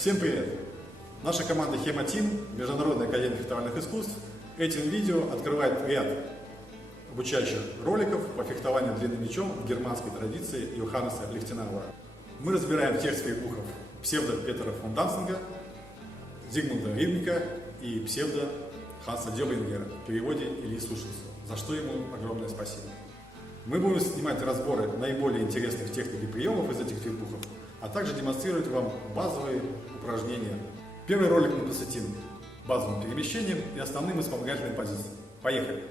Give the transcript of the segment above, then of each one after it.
Всем привет! Наша команда Hema Team, Международная академия фехтовальных искусств, этим видео открывает ряд обучающих роликов по фехтованию длинным мечом в германской традиции Йоханнеса Лихтенауэра. Мы разбираем тех фейербухов псевдо Петера фон Дансинга, Зигмунда Рибника и псевдо Ханса Дёблингера в переводе Ильи Сушинцева, за что ему огромное спасибо. Мы будем снимать разборы наиболее интересных техник и приемов из этих фейербухов, а также демонстрировать вам базовые упражнения. Первый ролик мы посвятим базовым перемещениям и основным и вспомогательным позициям. Поехали!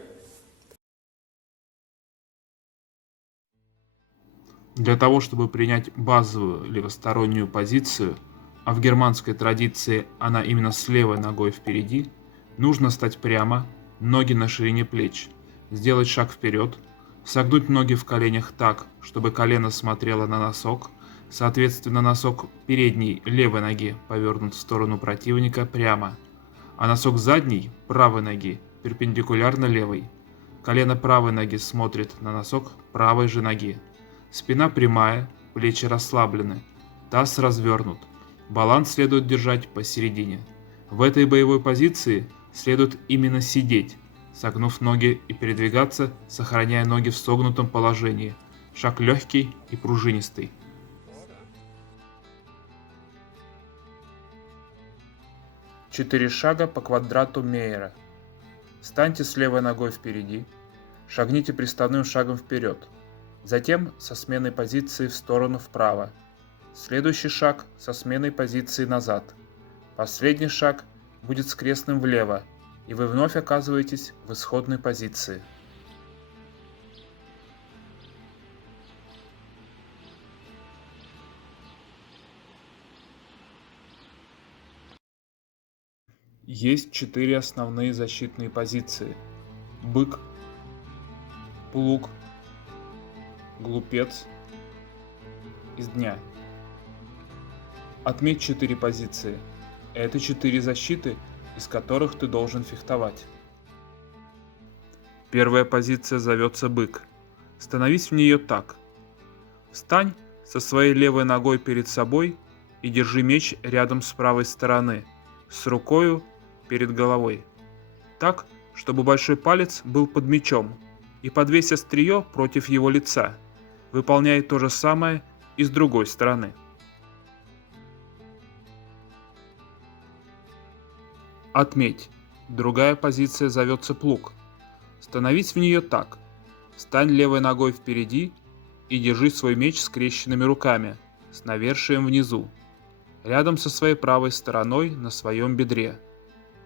Для того, чтобы принять базовую левостороннюю позицию, а в германской традиции она именно с левой ногой впереди, нужно стать прямо, ноги на ширине плеч, сделать шаг вперед, согнуть ноги в коленях так, чтобы колено смотрело на носок, соответственно носок передней левой ноги повернут в сторону противника прямо, а носок задней правой ноги перпендикулярно левой. Колено правой ноги смотрит на носок правой же ноги. Спина прямая, плечи расслаблены, таз развернут. Баланс следует держать посередине. В этой боевой позиции следует именно сидеть, согнув ноги и передвигаться, сохраняя ноги в согнутом положении. Шаг легкий и пружинистый. Четыре шага по квадрату Мейера. Встаньте с левой ногой впереди, шагните приставным шагом вперед. Затем со сменой позиции в сторону вправо. Следующий шаг со сменой позиции назад. Последний шаг будет скрестным влево, и вы вновь оказываетесь в исходной позиции. Есть четыре основные защитные позиции: бык, плуг, глупец из дня. Отметь 4 позиции. Это 4 защиты, из которых ты должен фехтовать. Первая позиция зовется бык. Становись в нее так. Встань со своей левой ногой перед собой и держи меч рядом с правой стороны, с рукою перед головой. Так, чтобы большой палец был под мечом, и подвесь острие против его лица. Выполняй то же самое и с другой стороны. Отметь. Другая позиция зовется плуг. Становись в нее так. Встань левой ногой впереди и держи свой меч скрещенными руками, с навершием внизу, рядом со своей правой стороной на своем бедре.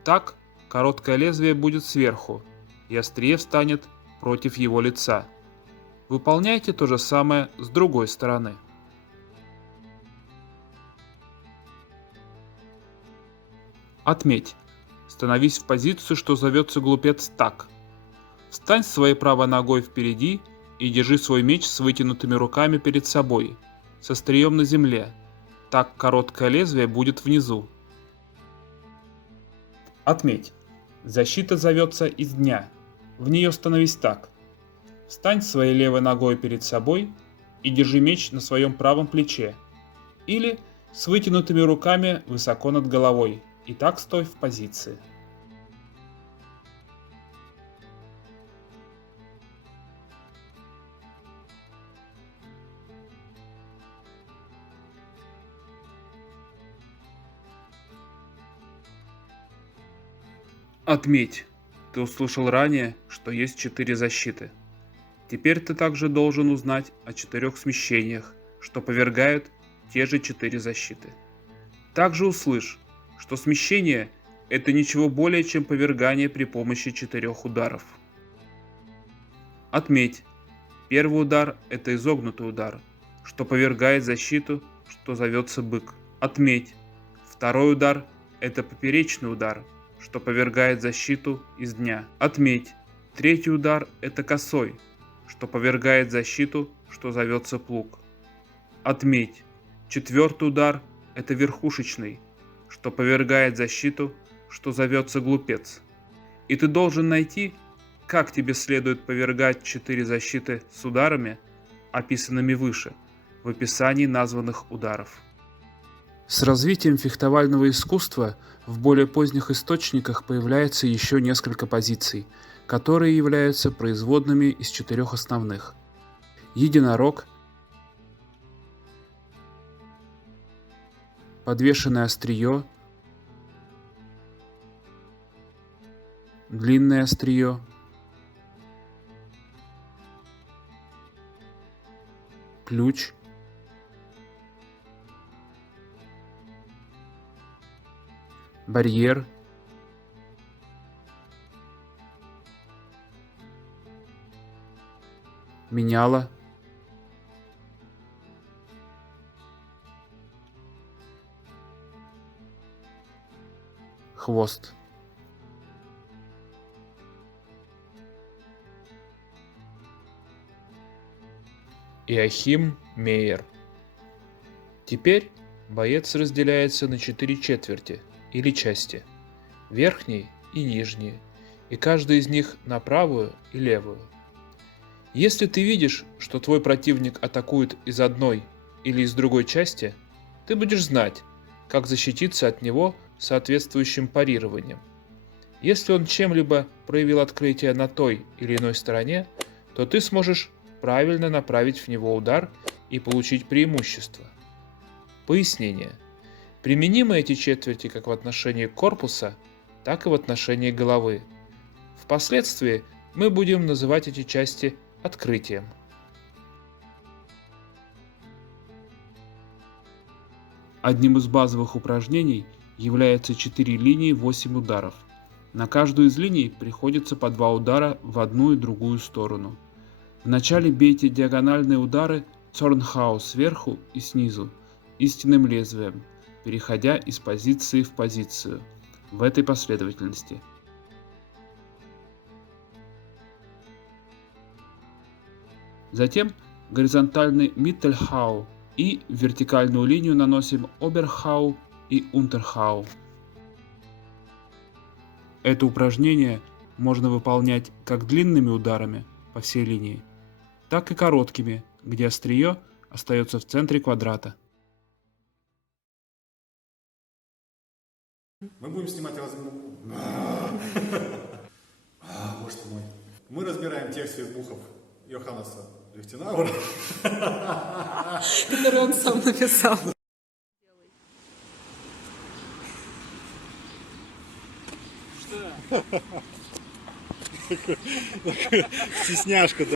Так короткое лезвие будет сверху, и острие встанет против его лица. Выполняйте то же самое с другой стороны. Отметь. Становись в позицию, что зовется глупец так. Встань своей правой ногой впереди и держи свой меч с вытянутыми руками перед собой, с острием на земле. Так короткое лезвие будет внизу. Отметь. Защита зовется из дня. В нее становись так. Встань своей левой ногой перед собой и держи меч на своем правом плече, или с вытянутыми руками высоко над головой, и так стой в позиции. Отметь. Ты услышал ранее, что есть 4 защиты. Теперь ты также должен узнать о 4 смещениях, что повергают те же 4 защиты. Также услышь, что смещение – это ничего более, чем повергание при помощи 4 ударов. Отметь. Первый удар – это изогнутый удар, что повергает защиту, что зовется бык. Отметь. Второй удар – это поперечный удар, что повергает защиту из дня. Отметь. Третий удар – это косой, что повергает защиту, что зовется плуг. Отметь. Четвертый удар – это верхушечный, что повергает защиту, что зовется глупец. И ты должен найти, как тебе следует повергать 4 защиты с ударами, описанными выше, в описании названных ударов. С развитием фехтовального искусства в более поздних источниках появляется еще несколько позиций, которые являются производными из 4 основных. Единорог, подвешенное острие, длинное острие, ключ, барьер, меняла, хвост. Иохим Мейер. Теперь боец разделяется на 4 четверти или части, верхние и нижние, и каждая из них на правую и левую. Если ты видишь, что твой противник атакует из одной или из другой части, ты будешь знать, как защититься от него соответствующим парированием. Если он чем-либо проявил открытие на той или иной стороне, то ты сможешь правильно направить в него удар и получить преимущество. Пояснение. Применимы эти четверти как в отношении корпуса, так и в отношении головы. Впоследствии мы будем называть эти части открытием. Одним из базовых упражнений является 4 линии 8 ударов. На каждую из линий приходится по 2 удара в одну и другую сторону. Вначале бейте диагональные удары Zornhau сверху и снизу, истинным лезвием, переходя из позиции в позицию, в этой последовательности. Затем горизонтальный Mittelhau и в вертикальную линию наносим Oberhau и Unterhau. Это упражнение можно выполнять как длинными ударами по всей линии, так и короткими, где острие остается в центре квадрата. Мы будем снимать Боже ты мой. Мы разбираем текст фейсбуков Йоханнеса Лихтенауэра. Который он сам написал. Стесняшка, да?